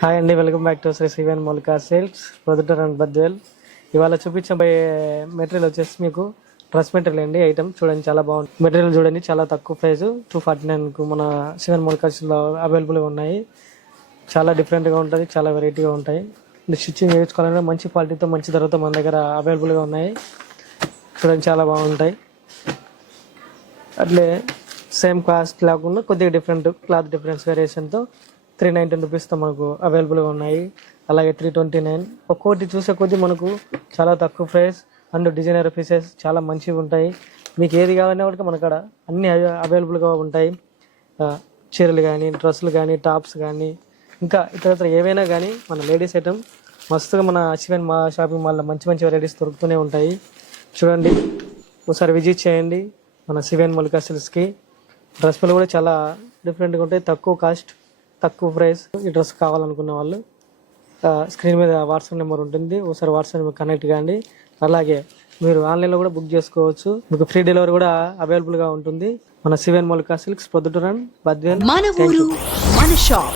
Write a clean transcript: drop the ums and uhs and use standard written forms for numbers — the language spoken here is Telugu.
హాయ్ అండి, వెల్కమ్ బ్యాక్ టు శ్రీ సివెన్ మౌలికా సిల్క్స్ ప్రొద్దుటూరు అండ్ బద్వేల్. ఇవాళ చూపించబోయే మెటీరియల్ వచ్చేసి మీకు డ్రెస్ మెటీరియల్ అండి. ఐటమ్ చూడండి, చాలా బాగుంది. మెటీరియల్ చూడండి, చాలా తక్కువ ప్రైస్ 249కు మన సివెన్ మౌలికాస్లో అవైలబుల్గా ఉన్నాయి. చాలా డిఫరెంట్గా ఉంటుంది, చాలా వెరైటీగా ఉంటాయి. స్టిచ్చింగ్ చేయించుకోవాలంటే మంచి క్వాలిటీతో మంచి ధరతో మన దగ్గర అవైలబుల్గా ఉన్నాయి. చూడండి, చాలా బాగుంటాయి. అట్లే సేమ్ కాస్ట్ లేకుండా కొద్దిగా డిఫరెంట్ క్లాత్ డిఫరెన్స్ వేరియేషన్తో 319 రూపీస్తో మనకు అవైలబుల్గా ఉన్నాయి. అలాగే 329. ఒక్కొక్కటి చూసే కొద్దీ మనకు చాలా తక్కువ ప్రైస్ అండ్ డిజైనర్ పీసెస్ చాలా మంచిగా ఉంటాయి. మీకు ఏది కావాలన్నా కూడా మన కాడ అన్నీ అవైలబుల్గా ఉంటాయి. చీరలు కానీ, డ్రెస్సులు కానీ, టాప్స్ కానీ, ఇంకా ఇతర ఏవైనా కానీ మన లేడీస్ ఐటమ్ మస్తుగా మన అశ్విన్ మా షాపింగ్ మాల్లో మంచి మంచి వెరైటీస్ దొరుకుతూనే ఉంటాయి. చూడండి, ఒకసారి విజిట్ చేయండి మన సివెన్ మౌలికా సిల్క్స్కి. డ్రెస్సులు కూడా చాలా డిఫరెంట్గా ఉంటాయి, తక్కువ కాస్ట్, తక్కువ ప్రైస్. ఈ డ్రెస్ కావాలనుకున్న వాళ్ళు స్క్రీన్ మీద వాట్సాప్ నెంబర్ ఉంటుంది, ఒకసారి వాట్సాప్ నెంబర్ కనెక్ట్ కాండి. అలాగే మీరు ఆన్లైన్లో కూడా బుక్ చేసుకోవచ్చు. మీకు ఫ్రీ డెలివరీ కూడా అవైలబుల్గా ఉంటుంది. మన సివెన్ మౌలికా సిల్క్స్ ప్రొద్దుటూరు అండ్ బద్వేల్. మన ఊరు మన షాప్.